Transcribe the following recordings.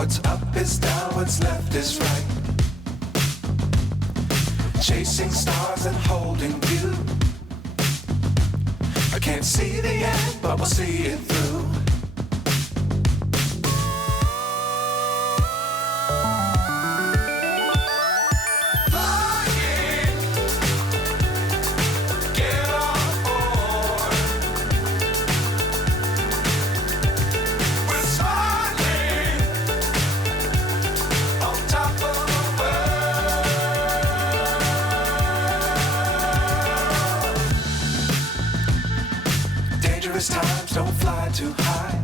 What's up is down, what's left is right. Chasing stars and holding you. I can't see the end, but we'll see it through. Times don't fly too high.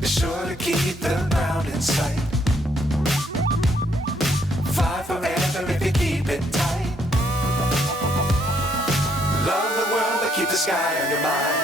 Be sure to keep the ground in sight. Fly forever if you keep it tight. Love the world but keep the sky on your mind.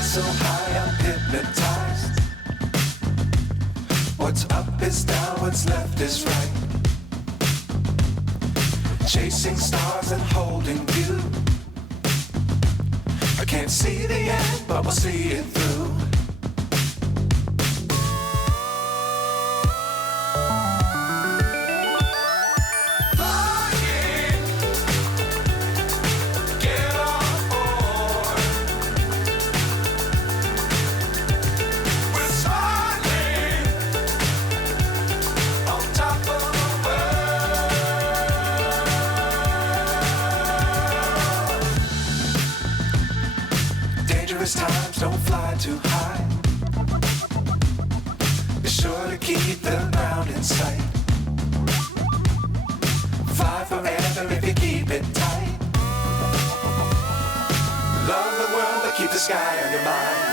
So high I'm hypnotized. What's up is down, what's left is right. Chasing stars and holding you. I can't see the end, but we'll see it through. Times don't fly too high. Be sure to keep the ground in sight. Fly forever if you keep it tight. Love the world but keep the sky on your mind.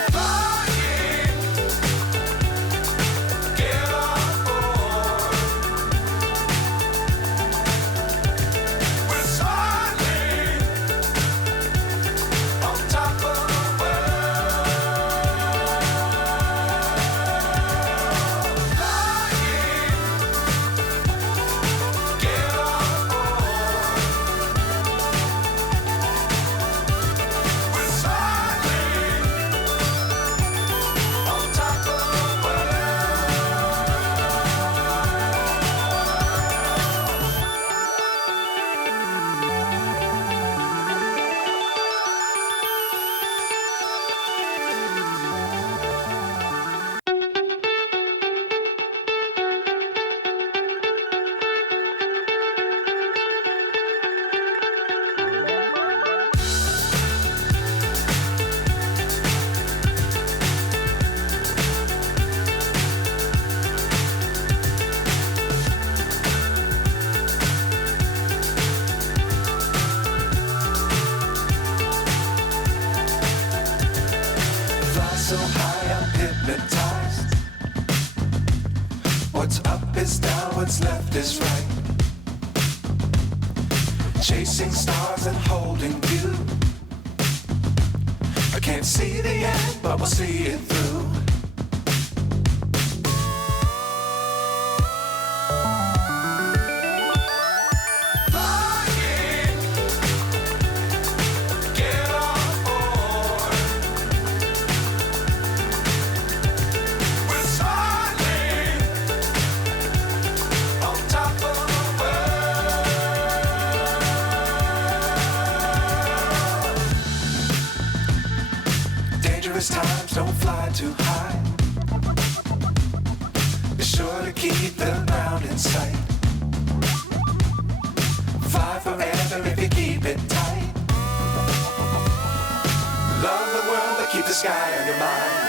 So high I'm hypnotized. What's up is down, what's left is right. Chasing stars and holding you. I can't see the end, but we'll see it through. We're silent. too high. Be sure to keep the ground in sight. Fly forever if you keep it tight. Love the world, but keep the sky on your mind.